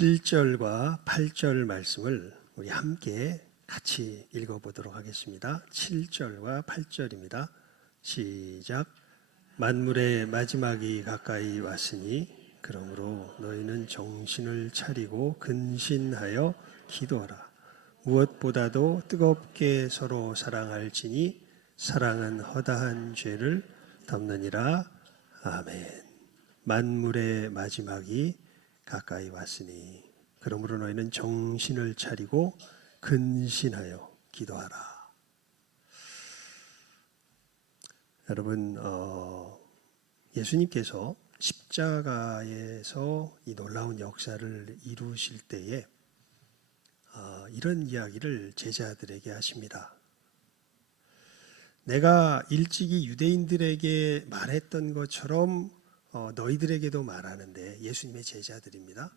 7절과 8절 말씀을 우리 함께 같이 읽어보도록 하겠습니다. 7절과 8절입니다. 시작. 만물의 마지막이 가까이 왔으니 그러므로 너희는 정신을 차리고 근신하여 기도하라. 무엇보다도 뜨겁게 서로 사랑할지니 사랑은 허다한 죄를 덮느니라. 아멘. 만물의 마지막이 가까이 왔으니 그러므로 너희는 정신을 차리고 근신하여 기도하라. 여러분, 예수님께서 십자가에서 이 놀라운 역사를 이루실 때에 이런 이야기를 제자들에게 하십니다. 내가 일찍이 유대인들에게 말했던 것처럼 너희들에게도 말하는데, 예수님의 제자들입니다.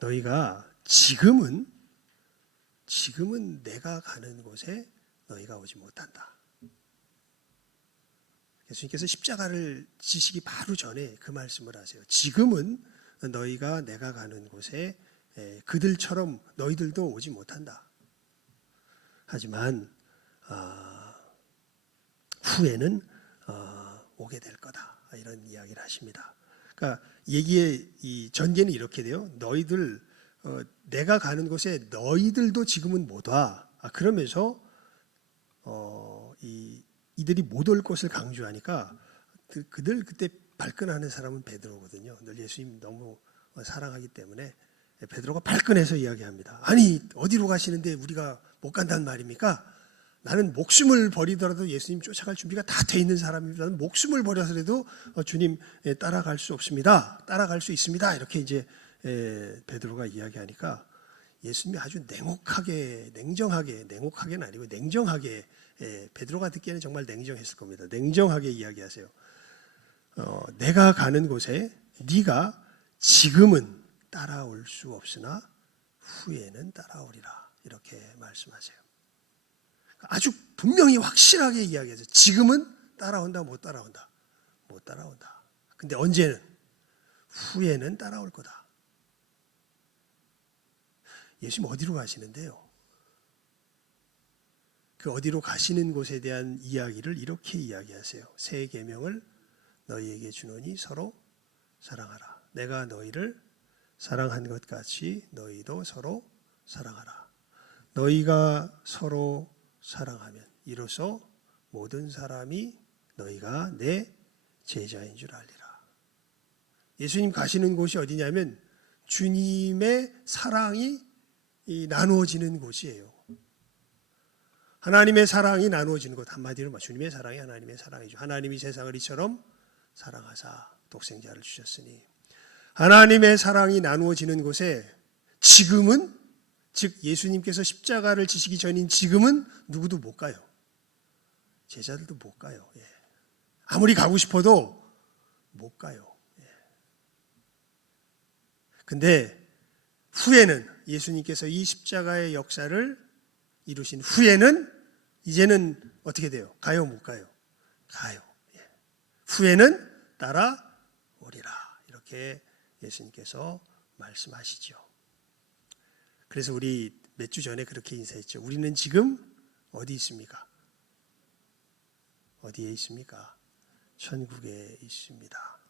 너희가 지금은 내가 가는 곳에 너희가 오지 못한다. 예수님께서 십자가를 지시기 바로 전에 그 말씀을 하세요. 지금은 너희가 내가 가는 곳에 그들처럼 너희들도 오지 못한다. 하지만 후에는 오게 될 거다. 이런 이야기를 하십니다. 그러니까 얘기의 이 전개는 이렇게 돼요. 너희들 내가 가는 곳에 너희들도 지금은 못 와. 그러면서 이들이 못 올 것을 강조하니까 그들 그때 발끈하는 사람은 베드로거든요. 늘 예수님 너무 사랑하기 때문에 베드로가 발끈해서 이야기합니다. 아니 어디로 가시는데 우리가 못 간다는 말입니까? 나는 목숨을 버리더라도 예수님 쫓아갈 준비가 다 돼 있는 사람입니다. 나는 목숨을 버려서라도 주님 따라갈 수 없습니다. 따라갈 수 있습니다. 이렇게 이제 베드로가 이야기하니까 예수님이 아주 냉정하게는 아니고 냉정하게, 베드로가 듣기에는 정말 냉정했을 겁니다. 냉정하게 이야기하세요. 내가 가는 곳에 네가 지금은 따라올 수 없으나 후에는 따라오리라. 이렇게 말씀하세요. 아주 분명히 확실하게 이야기하죠. 지금은 따라온다, 못 따라온다. 못 따라온다. 근데 언제는? 후에는 따라올 거다. 예수님 어디로 가시는데요? 그 어디로 가시는 곳에 대한 이야기를 이렇게 이야기하세요. 새 계명을 너희에게 주노니 서로 사랑하라. 내가 너희를 사랑한 것 같이 너희도 서로 사랑하라. 너희가 서로 사랑하면 이로써 모든 사람이 너희가 내 제자인 줄 알리라. 예수님 가시는 곳이 어디냐면 주님의 사랑이 나누어지는 곳이에요. 하나님의 사랑이 나누어지는 곳, 한마디로 주님의 사랑이 하나님의 사랑이죠. 하나님이 세상을 이처럼 사랑하사 독생자를 주셨으니, 하나님의 사랑이 나누어지는 곳에 지금은, 즉 예수님께서 십자가를 지시기 전인 지금은 누구도 못 가요. 제자들도 못 가요. 아무리 가고 싶어도 못 가요. 근데 후에는, 예수님께서 이 십자가의 역사를 이루신 후에는 이제는 어떻게 돼요? 가요, 못 가요? 가요. 후에는 따라오리라. 이렇게 예수님께서 말씀하시죠. 그래서 우리 몇 주 전에 그렇게 인사했죠. 우리는 지금 어디 있습니까? 어디에 있습니까? 천국에 있습니다.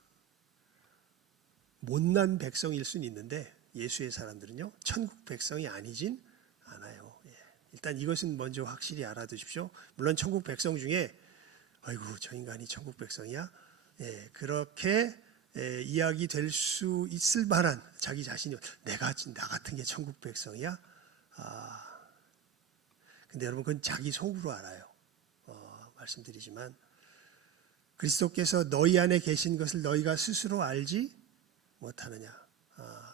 못난 백성일 수는 있는데 예수의 사람들은요, 천국 백성이 아니진 않아요. 일단 이것은 먼저 확실히 알아두십시오. 물론 천국 백성 중에 아이고 저 인간이 천국 백성이야? 그렇게 이야기될 수 있을 만한, 자기 자신이 나 같은 게 천국 백성이야? 근데 여러분 그건 자기 속으로 알아요. 말씀드리지만 그리스도께서 너희 안에 계신 것을 너희가 스스로 알지 못하느냐?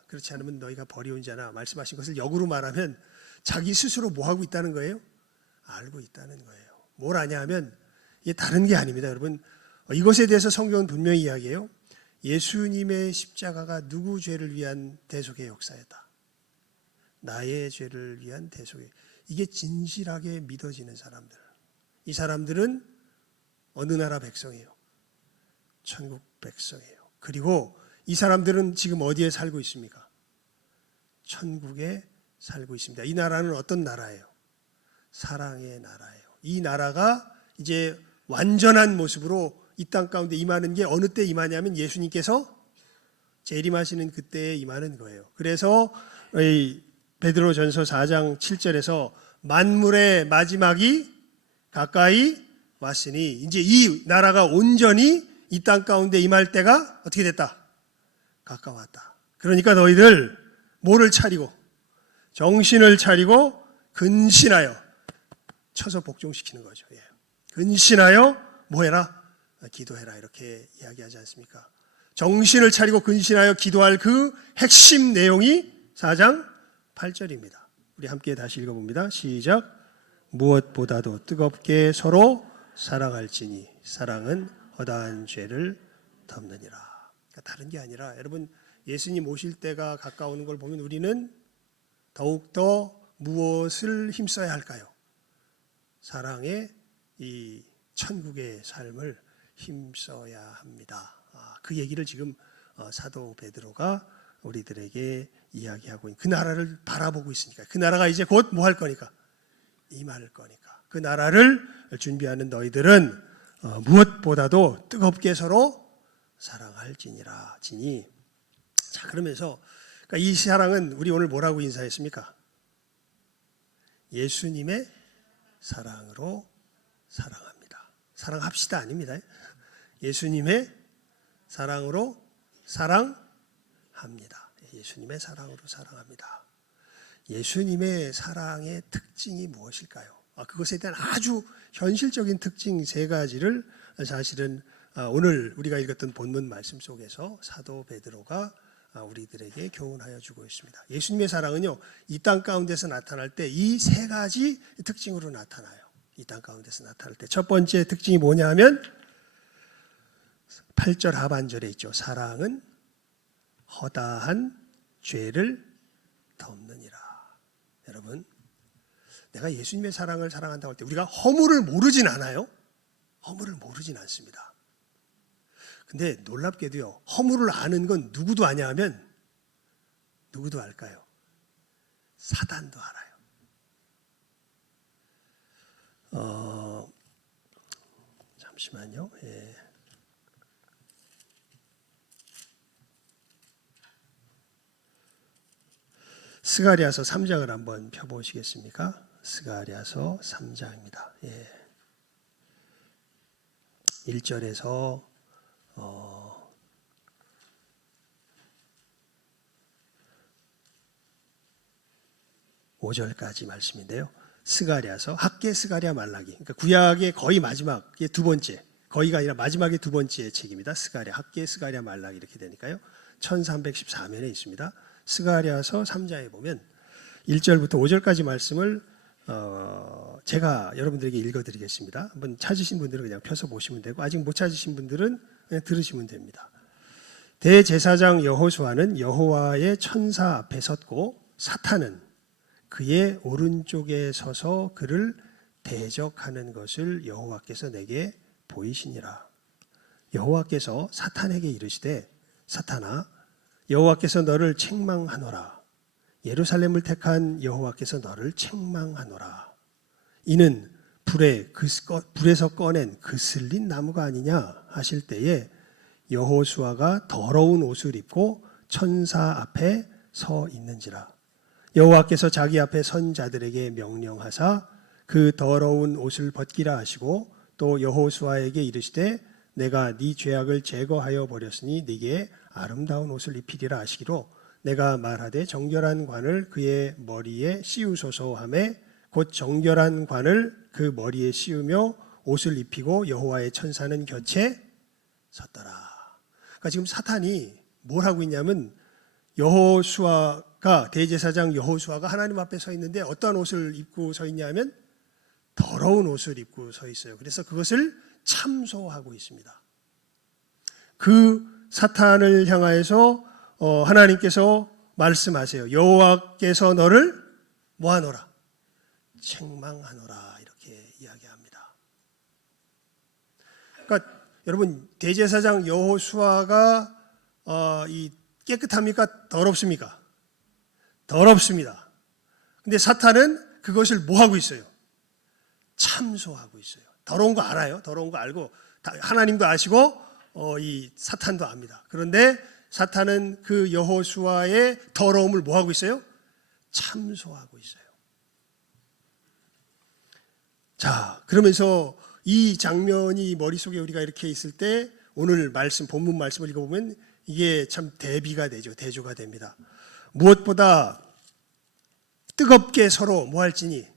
그렇지 않으면 너희가 버리온 자나, 말씀하신 것을 역으로 말하면 자기 스스로 뭐 하고 있다는 거예요? 알고 있다는 거예요. 뭘 아냐 하면 이게 다른 게 아닙니다. 여러분 이것에 대해서 성경은 분명히 이야기해요. 예수님의 십자가가 누구 죄를 위한 대속의 역사였다. 나의 죄를 위한 대속의, 이게 진실하게 믿어지는 사람들, 이 사람들은 어느 나라 백성이에요? 천국 백성이에요. 그리고 이 사람들은 지금 어디에 살고 있습니까? 천국에 살고 있습니다. 이 나라는 어떤 나라예요? 사랑의 나라예요. 이 나라가 이제 완전한 모습으로 이 땅 가운데 임하는 게 어느 때 임하냐면 예수님께서 재림하시는 그때에 임하는 거예요. 그래서 베드로전서 4장 7절에서 만물의 마지막이 가까이 왔으니 이제 이 나라가 온전히 이 땅 가운데 임할 때가 어떻게 됐다? 가까웠다. 그러니까 너희들 뭐를 차리고 정신을 차리고 근신하여 쳐서 복종시키는 거죠. 예. 근신하여 뭐해라? 기도해라 이렇게 이야기하지 않습니까? 정신을 차리고 근신하여 기도할 그 핵심 내용이 4장 8절입니다. 우리 함께 다시 읽어봅니다. 시작. 무엇보다도 뜨겁게 서로 사랑할지니 사랑은 허다한 죄를 덮느니라. 그러니까 다른 게 아니라 여러분 예수님 오실 때가 가까우는 걸 보면 우리는 더욱더 무엇을 힘써야 할까요? 사랑의 이 천국의 삶을 힘써야 합니다. 그 얘기를 지금 사도 베드로가 우리들에게 이야기하고 있는 그 나라를 바라보고 있으니까 그 나라가 이제 곧 뭐 할 거니까 임할 거니까 그 나라를 준비하는 너희들은 무엇보다도 뜨겁게 서로 사랑할지니라 지니. 자 그러면서 그러니까 이 사랑은 우리 오늘 뭐라고 인사했습니까? 예수님의 사랑으로 사랑합니다. 사랑합시다 아닙니다. 예수님의 사랑으로 사랑합니다. 예수님의 사랑으로 사랑합니다. 예수님의 사랑의 특징이 무엇일까요? 그것에 대한 아주 현실적인 특징 세 가지를 사실은 오늘 우리가 읽었던 본문 말씀 속에서 사도 베드로가 우리들에게 교훈하여 주고 있습니다. 예수님의 사랑은요, 이 땅 가운데서 나타날 때 이 세 가지 특징으로 나타나요. 이 땅 가운데서 나타날 때 첫 번째 특징이 뭐냐 하면 8절 하반절에 있죠. 사랑은 허다한 죄를 덮느니라. 여러분, 내가 예수님의 사랑을 사랑한다고 할 때 우리가 허물을 모르진 않아요. 허물을 모르진 않습니다. 근데 놀랍게도요, 허물을 아는 건 누구도 아냐 하면 누구도 알까요? 사단도 알아요. 잠시만요. 예. 스가랴서 3장을 한번 펴보시겠습니까? 스가랴서 3장입니다. 예. 1절에서 5절까지 말씀인데요. 스가랴서 학계 스가랴 말라기. 그러니까 구약의 거의 마지막의 두 번째, 거의가 아니라 마지막의 두 번째 책입니다. 스가랴 학계 스가랴 말라기 이렇게 되니까요. 1314면에 있습니다. 스가랴서 3장에 보면 1절부터 5절까지 말씀을 제가 여러분들에게 읽어드리겠습니다. 한번 찾으신 분들은 그냥 펴서 보시면 되고 아직 못 찾으신 분들은 그냥 들으시면 됩니다. 대제사장 여호수아는 여호와의 천사 앞에 섰고 사탄은 그의 오른쪽에 서서 그를 대적하는 것을 여호와께서 내게 보이시니라. 여호와께서 사탄에게 이르시되 사탄아 여호와께서 너를 책망하노라. 예루살렘을 택한 여호와께서 너를 책망하노라. 이는 불에서 꺼낸 그슬린 나무가 아니냐 하실 때에 여호수아가 더러운 옷을 입고 천사 앞에 서 있는지라. 여호와께서 자기 앞에 선 자들에게 명령하사 그 더러운 옷을 벗기라 하시고 또 여호수아에게 이르시되 내가 네 죄악을 제거하여 버렸으니 네게 아름다운 옷을 입히리라 하시기로 내가 말하되 정결한 관을 그의 머리에 씌우소서 하매 곧 정결한 관을 그 머리에 씌우며 옷을 입히고 여호와의 천사는 곁에 섰더라. 그러니까 지금 사탄이 뭘 하고 있냐면 여호수아가 대제사장 여호수아가 하나님 앞에 서 있는데 어떤 옷을 입고 서 있냐면 더러운 옷을 입고 서 있어요. 그래서 그것을 참소하고 있습니다. 그 사탄을 향하여서 하나님께서 말씀하세요. 여호와께서 너를 뭐하노라? 책망하노라 이렇게 이야기합니다. 그러니까 여러분 대제사장 여호수아가 이 깨끗합니까? 더럽습니까? 더럽습니다. 근데 사탄은 그것을 뭐 하고 있어요? 참소하고 있어요. 더러운 거 알아요. 더러운 거 알고 하나님도 아시고 이 사탄도 압니다. 그런데 사탄은 그 여호수아의 더러움을 뭐 하고 있어요? 참소하고 있어요. 자, 그러면서 이 장면이 머릿속에 우리가 이렇게 있을 때 오늘 말씀, 본문 말씀을 읽어보면 이게 참 대비가 되죠. 대조가 됩니다. 무엇보다 뜨겁게 서로 뭐 할지니?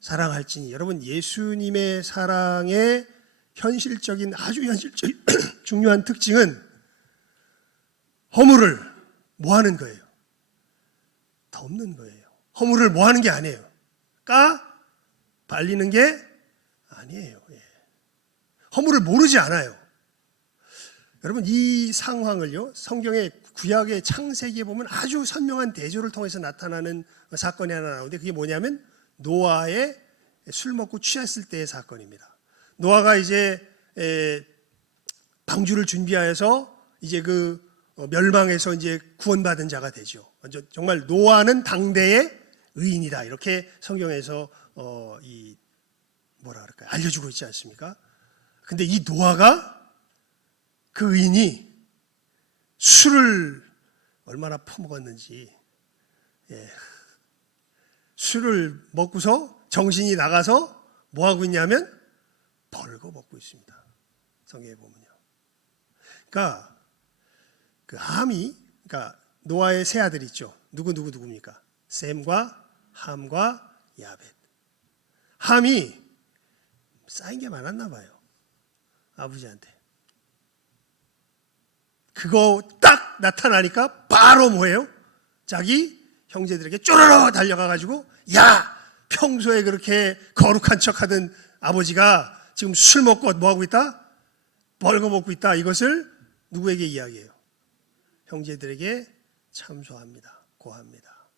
사랑할지니. 여러분, 예수님의 사랑의 현실적인, 아주 현실적인 중요한 특징은 허물을 뭐 하는 거예요? 덮는 거예요. 허물을 뭐 하는 게 아니에요. 발리는 게 아니에요. 허물을 모르지 않아요. 여러분, 이 상황을요, 성경의 구약의 창세기에 보면 아주 선명한 대조를 통해서 나타나는 사건이 하나 나오는데 그게 뭐냐면 노아의 술 먹고 취했을 때의 사건입니다. 노아가 이제 방주를 준비하여서 이제 그 멸망에서 이제 구원받은 자가 되죠. 정말 노아는 당대의 의인이다. 이렇게 성경에서 뭐라 그럴까요? 알려주고 있지 않습니까? 근데 이 노아가 그 의인이 술을 얼마나 퍼먹었는지, 술을 먹고서 정신이 나가서 뭐 하고 있냐면 벌거 먹고 있습니다. 성경에 보면요. 그러니까 그 함이, 그러니까 노아의 세 아들 있죠. 누굽니까? 셈과 함과 야벳. 함이 쌓인 게 많았나 봐요. 아버지한테. 그거 딱 나타나니까 바로 뭐예요? 자기 형제들에게 쪼르르 달려가가지고, 야, 평소에 그렇게 거룩한 척하던 아버지가 지금 술 먹고 뭐 하고 있다? 벌거 먹고 있다. 이것을 누구에게 이야기해요? 형제들에게 참소합니다. 고합니다.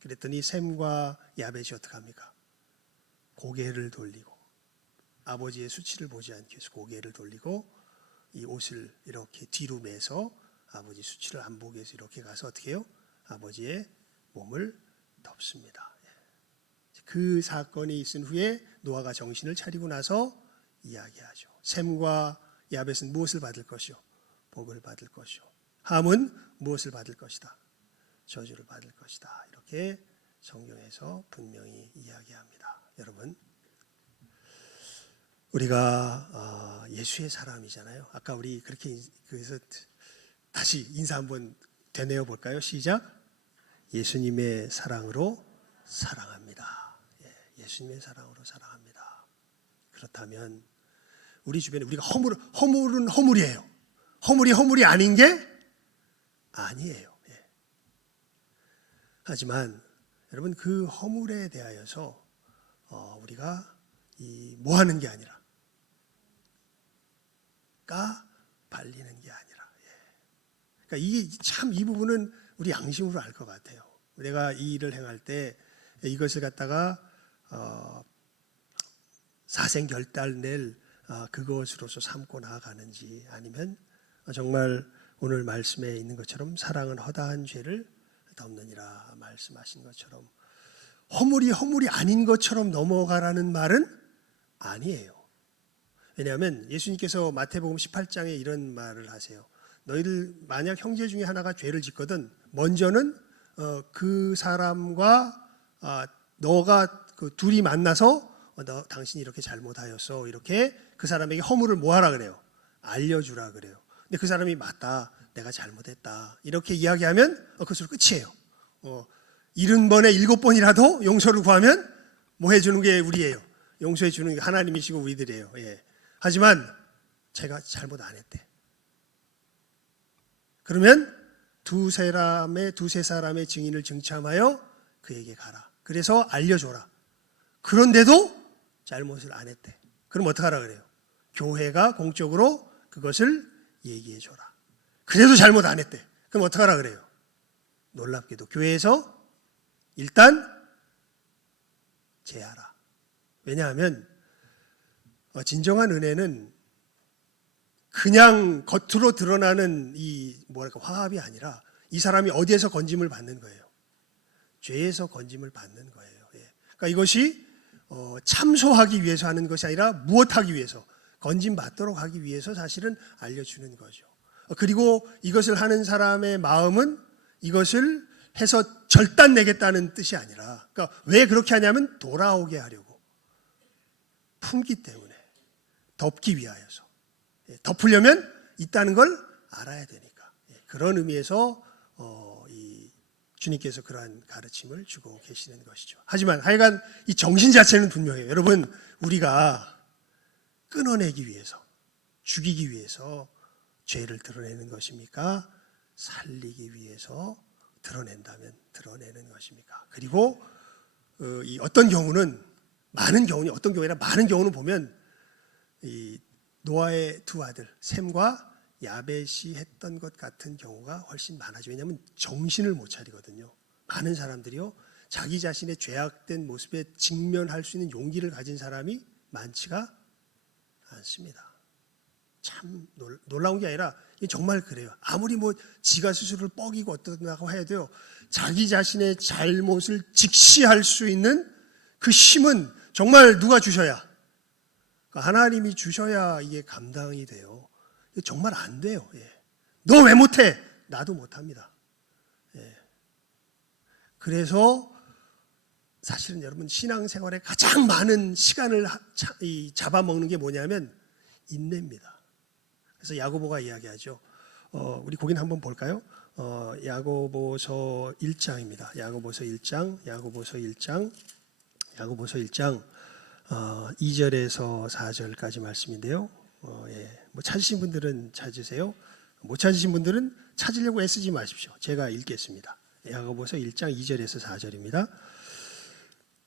그랬더니 셈과 야벳이 어떻게 합니까? 고개를 돌리고, 아버지의 수치를 보지 않기 위해서 고개를 돌리고 이 옷을 이렇게 뒤로 매서 아버지 수치를 안 보기 위해서 이렇게 가서 어떻게 해요? 아버지의 몸을 덮습니다. 그 사건이 있은 후에 노아가 정신을 차리고 나서 이야기하죠. 셈과 야벳은 무엇을 받을 것이요? 복을 받을 것이요. 함은 무엇을 받을 것이다? 저주를 받을 것이다. 이렇게 성경에서 분명히 이야기합니다. 여러분, 우리가 예수의 사람이잖아요. 아까 우리 그렇게 그래서 다시 인사 한번 되뇌어 볼까요? 시작. 예수님의 사랑으로 사랑합니다. 예수님의 사랑으로 사랑합니다. 그렇다면 우리 주변에 우리가 허물은 허물이에요. 허물이 아닌 게 아니에요. 하지만 여러분, 그 허물에 대하여서 우리가 뭐 하는 게 아니라 발리는 게 아니라, 그러니까 이게 참 이 부분은 우리 양심으로 알 것 같아요. 내가 이 일을 행할 때 이것을 갖다가 사생결단 낼 그것으로서 삼고 나아가는지, 아니면 정말 오늘 말씀에 있는 것처럼 사랑은 허다한 죄를 덮느니라 말씀하신 것처럼 허물이 아닌 것처럼 넘어가라는 말은 아니에요. 왜냐하면 예수님께서 마태복음 18장에 이런 말을 하세요. 너희들 만약 형제 중에 하나가 죄를 짓거든 먼저는 그 사람과 너가 그 둘이 만나서 당신이 이렇게 잘못하였어, 이렇게 그 사람에게 허물을 뭐하라 그래요? 알려주라 그래요. 근데 그 사람이 맞다, 내가 잘못했다, 이렇게 이야기하면 그것으로 끝이에요. 70번에 7번이라도 용서를 구하면 뭐 해주는 게 우리예요? 용서해 주는 게 하나님이시고 우리들이에요. 하지만 제가 잘못 안 했대. 그러면 두세 사람의 증인을 증참하여 그에게 가라. 그래서 알려줘라. 그런데도 잘못을 안 했대. 그럼 어떡하라 그래요? 교회가 공적으로 그것을 얘기해줘라. 그래도 잘못 안 했대. 그럼 어떡하라 그래요? 놀랍게도 교회에서 일단 제하라. 왜냐하면 진정한 은혜는 그냥 겉으로 드러나는 이 화합이 아니라 이 사람이 어디에서 건짐을 받는 거예요? 죄에서 건짐을 받는 거예요. 그러니까 이것이 참소하기 위해서 하는 것이 아니라 무엇하기 위해서, 건짐 받도록 하기 위해서 사실은 알려주는 거죠. 그리고 이것을 하는 사람의 마음은 이것을 해서 절단내겠다는 뜻이 아니라, 그러니까 왜 그렇게 하냐면 돌아오게 하려고, 품기 때문에, 덮기 위하여서, 덮으려면 있다는 걸 알아야 되니까, 그런 의미에서 이 주님께서 그러한 가르침을 주고 계시는 것이죠. 하지만 하여간 이 정신 자체는 분명해요. 여러분, 우리가 끊어내기 위해서, 죽이기 위해서 죄를 드러내는 것입니까? 살리기 위해서 드러낸다면 드러내는 것입니까? 그리고 이 어떤 경우는, 많은 경우는, 어떤 경우나 많은 경우는 보면 이 노아의 두 아들 셈과 야벳이 했던 것 같은 경우가 훨씬 많아져. 왜냐하면 정신을 못 차리거든요. 많은 사람들이요, 자기 자신의 죄악된 모습에 직면할 수 있는 용기를 가진 사람이 많지가 않습니다. 참 놀라운 게 아니라 이게 정말 그래요. 아무리 뭐 지가 스스로를 뻐기고 어떠다고 해도요, 자기 자신의 잘못을 직시할 수 있는 그 힘은 정말 누가 주셔야, 하나님이 주셔야 이게 감당이 돼요. 정말 안 돼요. 너 왜 못해? 나도 못합니다. 그래서 사실은 여러분, 신앙생활에 가장 많은 시간을 잡아먹는 게 뭐냐면 인내입니다. 그래서 야고보가 이야기하죠. 우리 거긴 한번 볼까요? 야고보서 1장입니다. 야고보서 1장 2절에서 4절까지 말씀인데요. 뭐 찾으신 분들은 찾으세요. 못 찾으신 분들은 찾으려고 애쓰지 마십시오. 제가 읽겠습니다. 야고보서 1장 2절에서 4절입니다.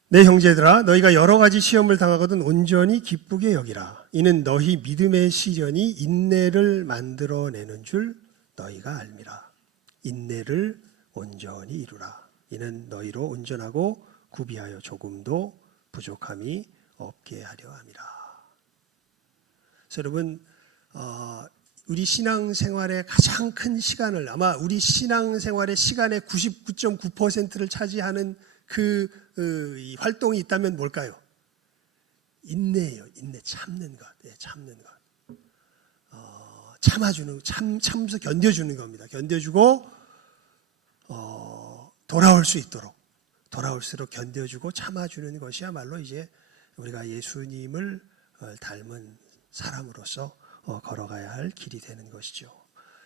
내 형제들아, 너희가 여러 가지 시험을 당하거든 온전히 기쁘게 여기라. 이는 너희 믿음의 시련이 인내를 만들어내는 줄 너희가 알미라. 인내를 온전히 이루라. 이는 너희로 온전하고 구비하여 조금도 부족함이 없게 하려 함이라. 그래서 여러분, 우리 신앙생활의 가장 큰 시간을, 아마 우리 신앙생활의 시간의 99.9%를 차지하는 이 활동이 있다면 뭘까요? 인내예요. 인내, 참는 것. 참는 것. 참아주는, 참으면서 견뎌주는 겁니다. 견뎌주고 돌아올 수 있도록, 돌아올수록 견뎌주고 참아주는 것이야말로 이제 우리가 예수님을 닮은 사람으로서 걸어가야 할 길이 되는 것이죠.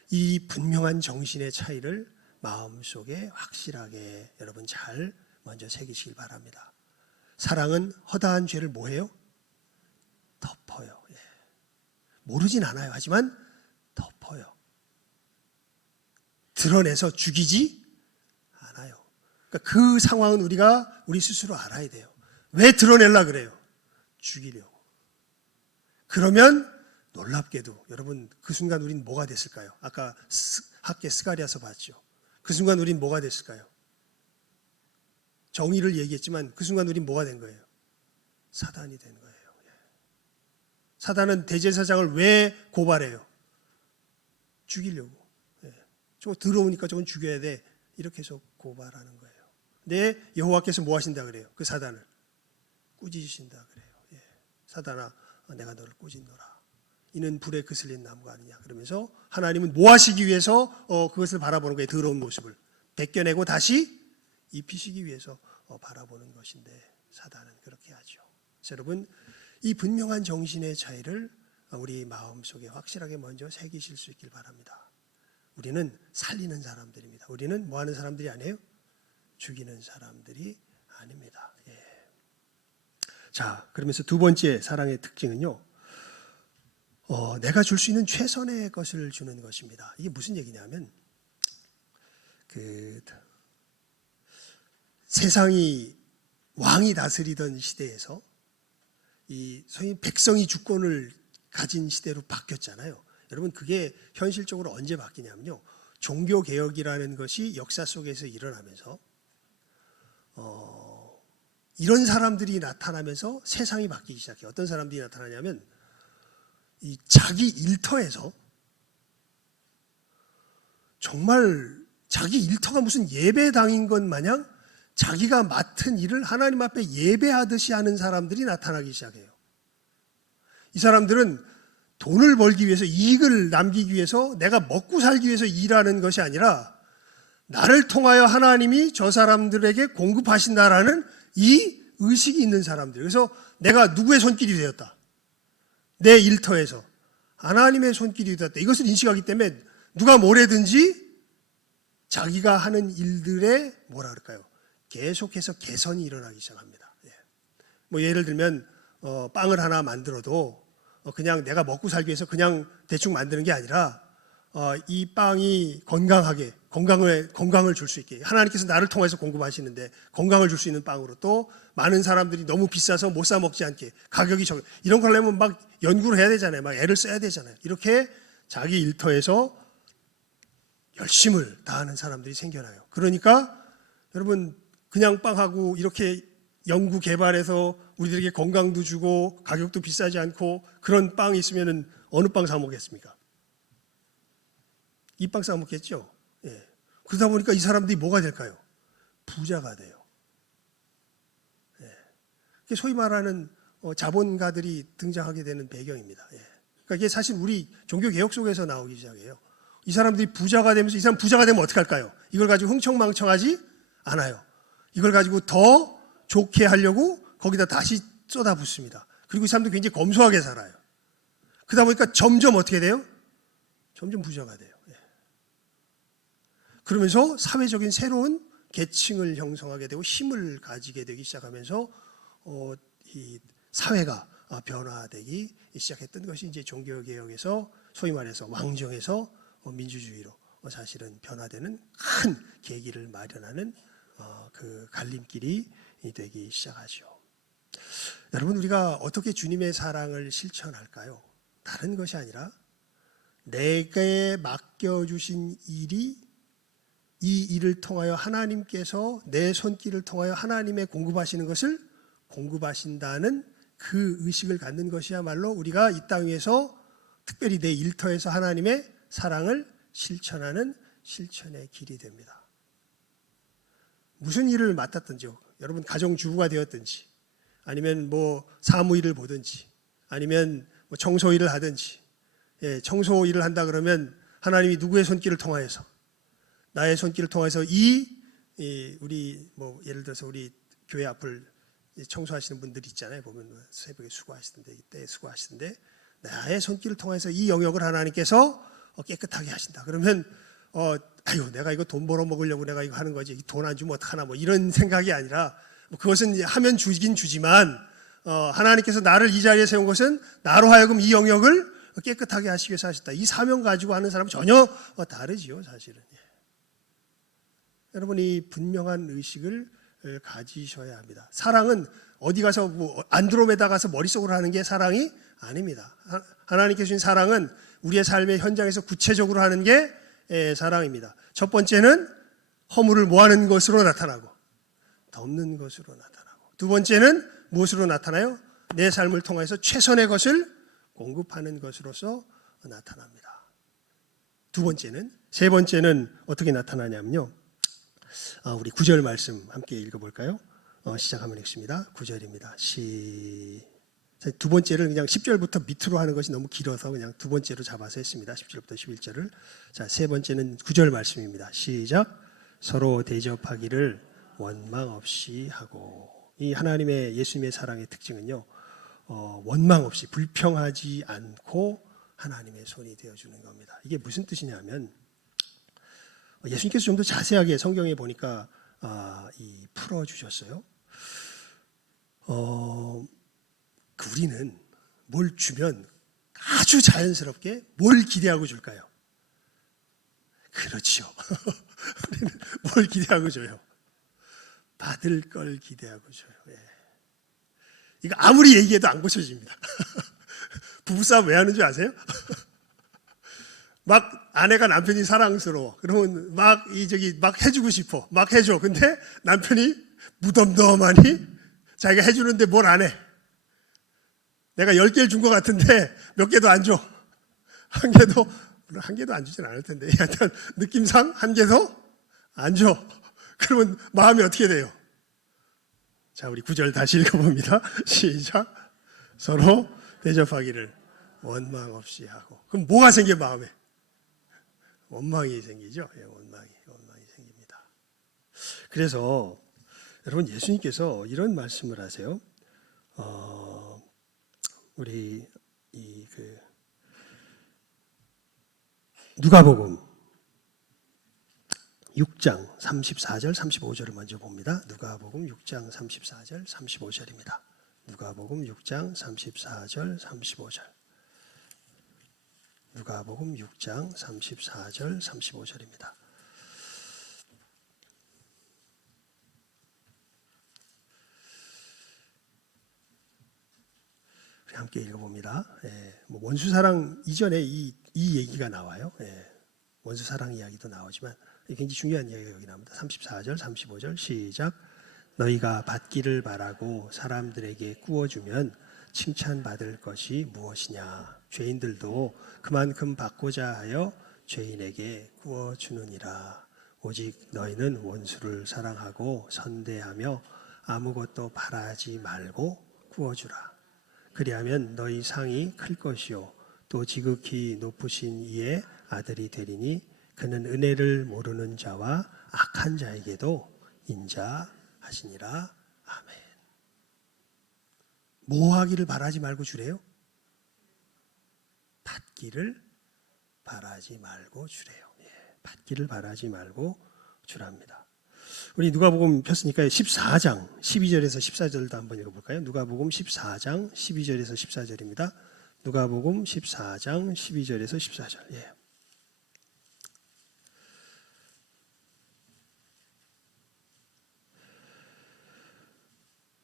이 분명한 정신의 차이를 마음속에 확실하게 여러분 잘 먼저 새기시길 바랍니다. 사랑은 허다한 죄를 뭐해요? 덮어요. 모르진 않아요. 하지만 덮어요. 드러내서 죽이지 않아요. 그러니까 그 상황은 우리 스스로 알아야 돼요. 왜 드러내려고 그래요? 죽이려고. 그러면 놀랍게도 여러분, 그 순간 우린 뭐가 됐을까요? 아까 학계 스가랴서 봤죠. 그 순간 우린 뭐가 됐을까요? 정의를 얘기했지만 그 순간 우린 뭐가 된 거예요? 사단이 된 거예요. 사단은 대제사장을 왜 고발해요? 죽이려고. 저거 들어오니까 저건 죽여야 돼. 이렇게 해서 고발하는 거예요. 근데 여호와께서 뭐 하신다 그래요? 그 사단을 꾸짖으신다 그래요. 사단아, 내가 너를 꾸짖노라. 이는 불에 그슬린 나무가 아니냐. 그러면서 하나님은 뭐 하시기 위해서 그것을 바라보는 거예요? 더러운 모습을 벗겨내고 다시 입히시기 위해서 바라보는 것인데 사단은 그렇게 하죠. 여러분, 이 분명한 정신의 차이를 우리 마음속에 확실하게 먼저 새기실 수 있길 바랍니다. 우리는 살리는 사람들입니다. 우리는 뭐 하는 사람들이 아니에요? 죽이는 사람들이 아닙니다. 자, 그러면서 두 번째 사랑의 특징은요, 내가 줄 수 있는 최선의 것을 주는 것입니다. 이게 무슨 얘기냐면, 세상이 왕이 다스리던 시대에서 이 소위 백성이 주권을 가진 시대로 바뀌었잖아요. 여러분, 그게 현실적으로 언제 바뀌냐면요, 종교 개혁이라는 것이 역사 속에서 일어나면서 이런 사람들이 나타나면서 세상이 바뀌기 시작해요. 어떤 사람들이 나타나냐면 이 자기 일터에서 정말 자기 일터가 무슨 예배당인 것 마냥 자기가 맡은 일을 하나님 앞에 예배하듯이 하는 사람들이 나타나기 시작해요. 이 사람들은 돈을 벌기 위해서, 이익을 남기기 위해서, 내가 먹고 살기 위해서 일하는 것이 아니라 나를 통하여 하나님이 저 사람들에게 공급하신다라는 이 의식이 있는 사람들. 그래서 내가 누구의 손길이 되었다, 내 일터에서 하나님의 손길이 되었다, 이것을 인식하기 때문에 누가 뭐래든지 자기가 하는 일들에 뭐라 그럴까요? 계속해서 개선이 일어나기 시작합니다. 뭐 예를 들면 빵을 하나 만들어도 그냥 내가 먹고 살기 위해서 그냥 대충 만드는 게 아니라 이 빵이 건강을 줄 수 있게, 하나님께서 나를 통해서 공급하시는데 건강을 줄 수 있는 빵으로, 또 많은 사람들이 너무 비싸서 못 사 먹지 않게 가격이 적은, 이런 걸 하려면 막 연구를 해야 되잖아요. 막 애를 써야 되잖아요. 이렇게 자기 일터에서 열심을 다하는 사람들이 생겨나요. 그러니까 여러분, 그냥 빵하고 이렇게 연구 개발해서 우리들에게 건강도 주고 가격도 비싸지 않고 그런 빵이 있으면 어느 빵 사 먹겠습니까? 이 빵 사 먹겠죠. 예. 그러다 보니까 이 사람들이 뭐가 될까요? 부자가 돼요. 예. 소위 말하는 자본가들이 등장하게 되는 배경입니다. 예. 그러니까 이게 사실 우리 종교개혁 속에서 나오기 시작해요. 이 사람들이 부자가 되면서, 이 사람 부자가 되면 어떻게 할까요? 이걸 가지고 흥청망청하지 않아요. 이걸 가지고 더 좋게 하려고 거기다 다시 쏟아붓습니다. 그리고 이 사람도 굉장히 검소하게 살아요. 그러다 보니까 점점 어떻게 돼요? 점점 부자가 돼요. 그러면서 사회적인 새로운 계층을 형성하게 되고 힘을 가지게 되기 시작하면서 이 사회가 변화되기 시작했던 것이 이제 종교개혁에서 소위 말해서 왕정에서 민주주의로 사실은 변화되는 큰 계기를 마련하는 그 갈림길이 되기 시작하죠. 여러분, 우리가 어떻게 주님의 사랑을 실천할까요? 다른 것이 아니라 내게 맡겨주신 일이, 이 일을 통하여 하나님께서 내 손길을 통하여 하나님의 공급하시는 것을 공급하신다는 그 의식을 갖는 것이야말로 우리가 이 땅 위에서 특별히 내 일터에서 하나님의 사랑을 실천하는 실천의 길이 됩니다. 무슨 일을 맡았든지요, 여러분 가정주부가 되었든지, 아니면 뭐 사무일을 보든지, 아니면 뭐 청소일을 하든지, 청소 일을 한다 그러면 하나님이 누구의 손길을 통하여서, 나의 손길을 통해서 우리 뭐 예를 들어서 우리 교회 앞을 청소하시는 분들이 있잖아요. 보면 새벽에 수고하시던데, 이때 수고하시던데, 나의 손길을 통해서 이 영역을 하나님께서 깨끗하게 하신다. 그러면 아유, 내가 이거 돈 벌어 먹으려고 내가 이거 하는 거지, 돈 안 주면 어떡하나, 뭐 이런 생각이 아니라, 그것은 하면 주긴 주지만 하나님께서 나를 이 자리에 세운 것은 나로 하여금 이 영역을 깨끗하게 하시기 위해서 하셨다. 이 사명 가지고 하는 사람은 전혀 다르지요, 사실은. 여러분, 이 분명한 의식을 가지셔야 합니다. 사랑은 어디 가서 뭐 안드로메다 가서 머릿속으로 하는 게 사랑이 아닙니다. 하나님께 주신 사랑은 우리의 삶의 현장에서 구체적으로 하는 게 사랑입니다. 첫 번째는 허물을 모하는 것으로 나타나고 덮는 것으로 나타나고, 두 번째는 무엇으로 나타나요? 내 삶을 통해서 최선의 것을 공급하는 것으로서 나타납니다. 세 번째는 어떻게 나타나냐면요, 우리 9절 말씀 함께 읽어볼까요? 시작하면 읽습니다. 9절입니다. 두 번째를 그냥 10절부터 밑으로 하는 것이 너무 길어서 그냥 두 번째로 잡아서 했습니다. 10절부터 11절을. 자, 세 번째는 9절 말씀입니다. 시작. 서로 대접하기를 원망 없이 하고. 이 하나님의, 예수님의 사랑의 특징은요, 원망 없이, 불평하지 않고 하나님의 손이 되어주는 겁니다. 이게 무슨 뜻이냐면, 예수님께서 좀 더 자세하게 성경에 보니까 풀어주셨어요. 우리는 뭘 주면 아주 자연스럽게 뭘 기대하고 줄까요? 그렇죠. 우리는 뭘 기대하고 줘요? 받을 걸 기대하고 줘요. 이거 아무리 얘기해도 안 고쳐집니다. 부부싸움 왜 하는 줄 아세요? 막 아내가 남편이 사랑스러워. 그러면 막 해주고 싶어. 막 해줘. 근데 남편이 무덤덤하니 자기가 해주는데 뭘 안 해. 내가 10개를 준 것 같은데 몇 개도 안 줘. 한 개도 안 주진 않을 텐데. 약간 느낌상 한 개도 안 줘. 그러면 마음이 어떻게 돼요? 자, 우리 9절 다시 읽어봅니다. 시작. 서로 대접하기를 원망 없이 하고. 그럼 뭐가 생겨 마음에? 원망이 생기죠. 예, 원망이 생깁니다. 그래서 여러분 예수님께서 이런 말씀을 하세요. 우리 누가복음 6장 34절 35절을 먼저 봅니다. 누가복음 6장 34절 35절입니다. 누가복음 6장 34절 35절. 누가복음 6장 34절 35절입니다. 우리 함께 읽어봅니다. 원수사랑 이전에 이 얘기가 나와요. 원수사랑 이야기도 나오지만 굉장히 중요한 이야기가 여기 나옵니다. 34절 35절 시작. 너희가 받기를 바라고 사람들에게 구워주면 칭찬받을 것이 무엇이냐. 죄인들도 그만큼 받고자 하여 죄인에게 구워주느니라. 오직 너희는 원수를 사랑하고 선대하며 아무것도 바라지 말고 구워주라. 그리하면 너희 상이 클 것이요 또 지극히 높으신 이의 아들이 되리니 그는 은혜를 모르는 자와 악한 자에게도 인자하시니라. 아멘. 뭐 하기를 바라지 말고 주래요? 받기를 바라지 말고 주래요. 받기를 바라지 말고 주랍니다. 우리 누가복음 폈으니까 14장 12절에서 14절도 한번 읽어볼까요? 누가복음 14장 12절에서 14절입니다. 누가복음 14장 12절에서 14절.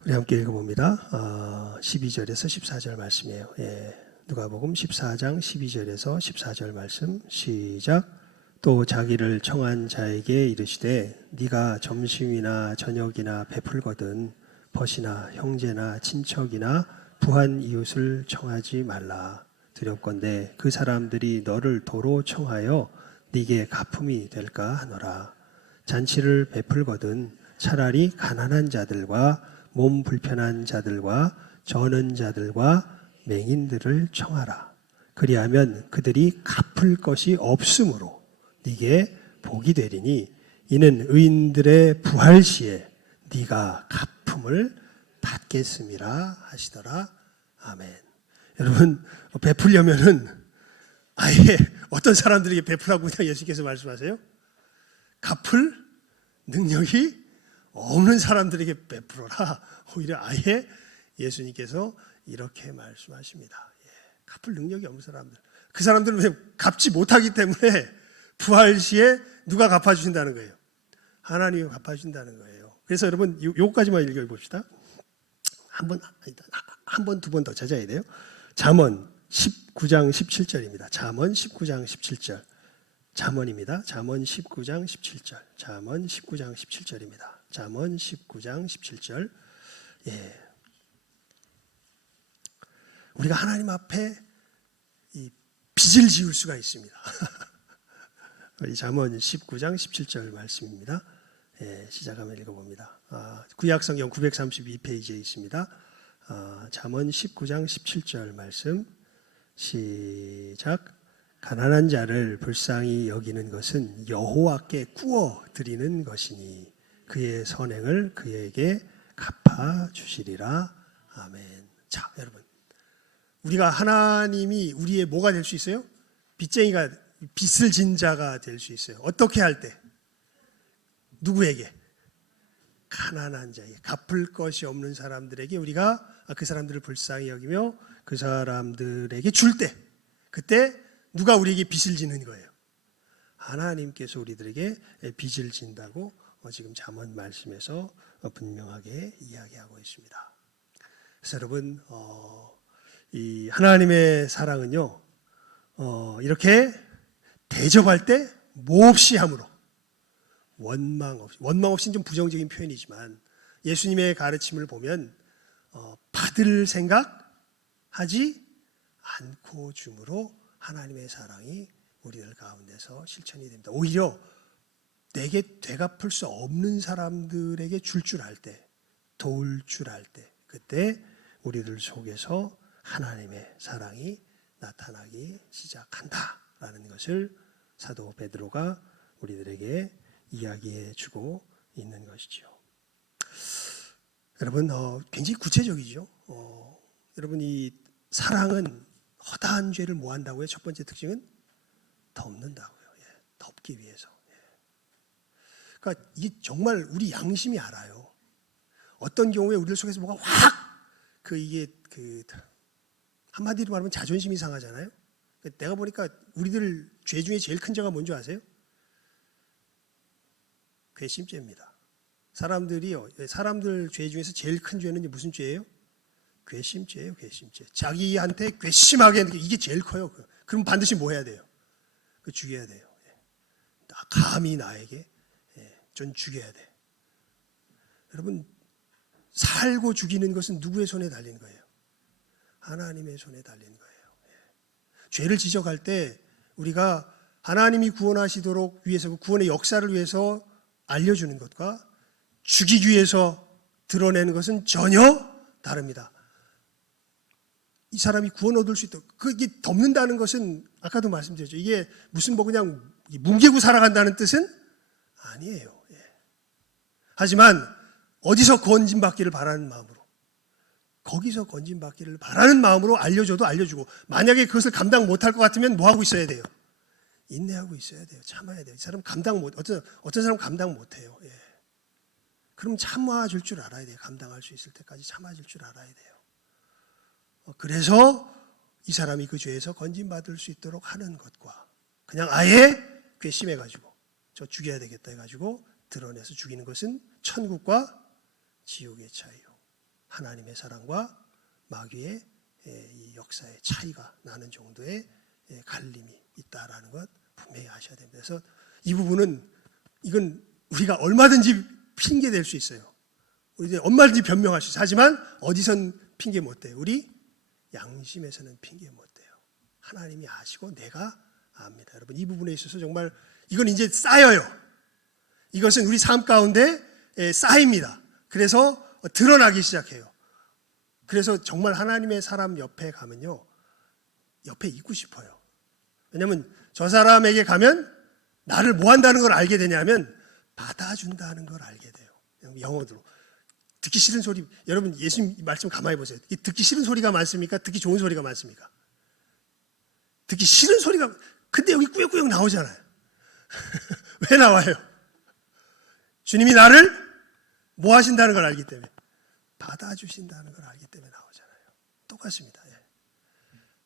우리 함께 읽어봅니다. 12절에서 14절 말씀이에요. 누가복음 14장 12절에서 14절 말씀 시작. 또 자기를 청한 자에게 이르시되 네가 점심이나 저녁이나 베풀거든 벗이나 형제나 친척이나 부한 이웃을 청하지 말라. 두렵건대 그 사람들이 너를 도로 청하여 네게 가품이 될까 하노라. 잔치를 베풀거든 차라리 가난한 자들과 몸 불편한 자들과 저는 자들과 맹인들을 청하라. 그리하면 그들이 갚을 것이 없으므로 네게 복이 되리니 이는 의인들의 부활 시에 네가 갚음을 받겠음이라 하시더라. 아멘. 여러분 베풀려면은 아예 어떤 사람들에게 베풀라고 그냥 예수께서 말씀하세요? 갚을 능력이 없는 사람들에게 베풀어라. 오히려 아예 예수님께서 이렇게 말씀하십니다. 갚을 능력이 없는 사람들. 그 사람들은 왜 갚지 못하기 때문에 부활 시에 누가 갚아주신다는 거예요? 하나님이 갚아주신다는 거예요. 그래서 여러분 요거까지만 읽어봅시다. 한 번, 두 번 더 찾아야 돼요. 잠언 19장 17절입니다. 잠언 19장 17절. 잠언입니다. 잠언 19장 17절. 잠언 19장 17절입니다. 잠언 19장 17절. 우리가 하나님 앞에 이 빚을 지을 수가 있습니다. 우리 잠언 19장 17절 말씀입니다. 시작하면 읽어봅니다. 구약성경 932페이지에 있습니다. 잠언 19장 17절 말씀 시작. 가난한 자를 불쌍히 여기는 것은 여호와께 구워 드리는 것이니 그의 선행을 그에게 갚아 주시리라. 아멘. 자, 여러분, 우리가 하나님이 우리의 뭐가 될 수 있어요? 빚쟁이가 빚을 진 자가 될 수 있어요. 어떻게 할 때? 누구에게? 가난한 자에게, 갚을 것이 없는 사람들에게 우리가 그 사람들을 불쌍히 여기며 그 사람들에게 줄 때, 그때 누가 우리에게 빚을 지는 거예요? 하나님께서 우리들에게 빚을 진다고 지금 잠언 말씀에서 분명하게 이야기하고 있습니다. 그래서 여러분, 이 하나님의 사랑은요, 이렇게 대접할 때 몹시 함으로, 원망 없이는 좀 부정적인 표현이지만 예수님의 가르침을 보면 받을 생각하지 않고 줌으로 하나님의 사랑이 우리들 가운데서 실천이 됩니다. 오히려 내게 되갚을 수 없는 사람들에게 줄 줄 알 때, 도울 줄 알 때, 그때 우리들 속에서 하나님의 사랑이 나타나기 시작한다라는 것을 사도 베드로가 우리들에게 이야기해 주고 있는 것이죠. 여러분, 굉장히 구체적이죠. 여러분, 이 사랑은 허다한 죄를 뭐 한다고요? 첫 번째 특징은 덮는다고요. 덮기 위해서. 그러니까 이게 정말 우리 양심이 알아요. 어떤 경우에 우리들 속에서 뭐가 확 이게 한마디로 말하면 자존심이 상하잖아요. 내가 보니까 우리들 죄 중에 제일 큰 죄가 뭔지 아세요? 괘씸죄입니다. 사람들 죄 중에서 제일 큰 죄는 무슨 죄예요? 괘씸죄예요, 괘씸죄. 자기한테 괘씸하게 하는 게 이게 제일 커요. 그럼 반드시 뭐 해야 돼요? 죽여야 돼요. 감히 나에게 좀 죽여야 돼. 여러분, 살고 죽이는 것은 누구의 손에 달린 거예요? 하나님의 손에 달린 거예요. 죄를 지적할 때 우리가 하나님이 구원하시도록 위해서, 구원의 역사를 위해서 알려주는 것과 죽이기 위해서 드러내는 것은 전혀 다릅니다. 이 사람이 구원 얻을 수 있도록, 그게 덮는다는 것은 아까도 말씀드렸죠. 이게 무슨 그냥 뭉개고 살아간다는 뜻은 아니에요. 하지만 어디서 건진받기를 바라는 마음으로, 거기서 건진받기를 바라는 마음으로 알려줘도 알려주고, 만약에 그것을 감당 못할 것 같으면 뭐 하고 있어야 돼요? 인내하고 있어야 돼요. 참아야 돼요. 이 사람 어떤 사람 감당 못해요. 그럼 참아줄 줄 알아야 돼요. 감당할 수 있을 때까지 참아줄 줄 알아야 돼요. 그래서 이 사람이 그 죄에서 건진받을 수 있도록 하는 것과 그냥 아예 괘씸해가지고 저 죽여야 되겠다 해가지고 드러내서 죽이는 것은 천국과 지옥의 차이요. 하나님의 사랑과 마귀의 이 역사의 차이가 나는 정도의 갈림이 있다라는 것 분명히 아셔야 됩니다. 그래서 이 부분은 이건 우리가 얼마든지 핑계 댈 수 있어요. 우리 얼마든지 변명할 수 있어요. 하지만 어디선 핑계 못 대요? 우리 양심에서는 핑계 못 대요. 하나님이 아시고 내가 압니다. 여러분, 이 부분에 있어서 정말 이건 이제 쌓여요. 이것은 우리 삶 가운데 쌓입니다. 그래서 드러나기 시작해요. 그래서 정말 하나님의 사람 옆에 가면요, 옆에 있고 싶어요. 왜냐하면 저 사람에게 가면 나를 뭐 한다는 걸 알게 되냐면 받아준다는 걸 알게 돼요. 영어로 듣기 싫은 소리, 여러분 예수님 말씀 가만히 보세요. 듣기 싫은 소리가 많습니까? 듣기 좋은 소리가 많습니까? 듣기 싫은 소리가, 근데 여기 꾸역꾸역 나오잖아요. 왜 나와요? 주님이 나를 뭐 하신다는 걸 알기 때문에, 받아주신다는 걸 알기 때문에 나오잖아요. 똑같습니다.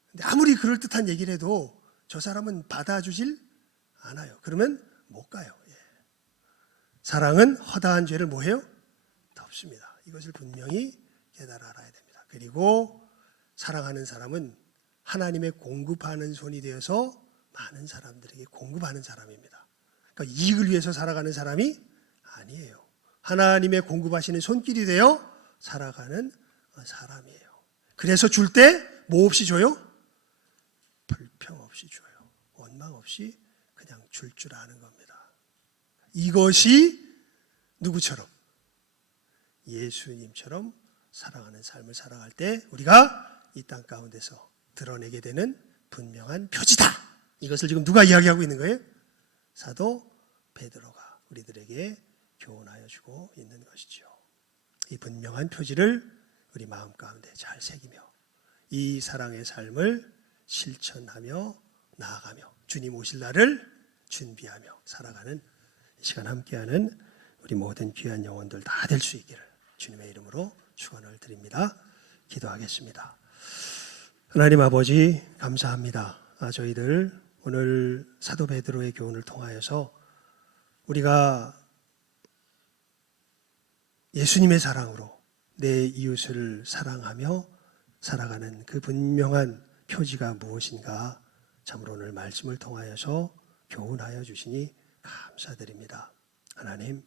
근데 아무리 그럴듯한 얘기를 해도 저 사람은 받아주질 않아요. 그러면 못 가요. 사랑은 허다한 죄를 뭐 해요? 덮습니다. 이것을 분명히 깨달아 알아야 됩니다. 그리고 사랑하는 사람은 하나님의 공급하는 손이 되어서 많은 사람들에게 공급하는 사람입니다. 그러니까 이익을 위해서 살아가는 사람이 아니에요. 하나님의 공급하시는 손길이 되어 살아가는 사람이에요. 그래서 줄 때 뭐 없이 줘요? 불평 없이 줘요. 원망 없이 그냥 줄 아는 겁니다. 이것이 누구처럼? 예수님처럼 사랑하는 삶을 살아갈 때 우리가 이 땅 가운데서 드러내게 되는 분명한 표지다. 이것을 지금 누가 이야기하고 있는 거예요? 사도 베드로가 우리들에게 교훈하여 주고 있는 것이죠. 이 분명한 표지를 우리 마음 가운데 잘 새기며 이 사랑의 삶을 실천하며 나아가며 주님 오실 날을 준비하며 살아가는 이 시간 함께하는 우리 모든 귀한 영혼들 다 될 수 있기를 주님의 이름으로 축원을 드립니다. 기도하겠습니다. 하나님 아버지 감사합니다. 저희들 오늘 사도 베드로의 교훈을 통하여서 우리가 예수님의 사랑으로 내 이웃을 사랑하며 살아가는 그 분명한 표지가 무엇인가 참으로 오늘 말씀을 통하여서 교훈하여 주시니 감사드립니다. 하나님,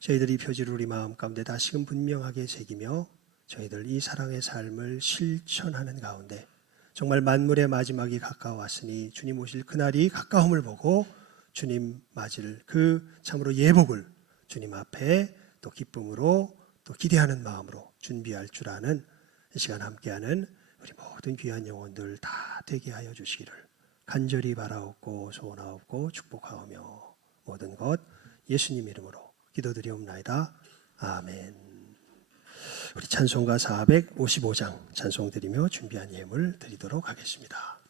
저희들이 표지를 우리 마음 가운데 다시금 분명하게 새기며 저희들 이 사랑의 삶을 실천하는 가운데 정말 만물의 마지막이 가까워왔으니 주님 오실 그날이 가까움을 보고 주님 맞을 그 참으로 예복을 주님 앞에 또 기쁨으로 또 기대하는 마음으로 준비할 줄 아는 이 시간 함께하는 우리 모든 귀한 영혼들 다 되게 하여 주시기를 간절히 바라옵고 소원하옵고 축복하오며 모든 것 예수님 이름으로 기도드리옵나이다. 아멘. 우리 찬송가 455장 찬송 드리며 준비한 예물 드리도록 하겠습니다.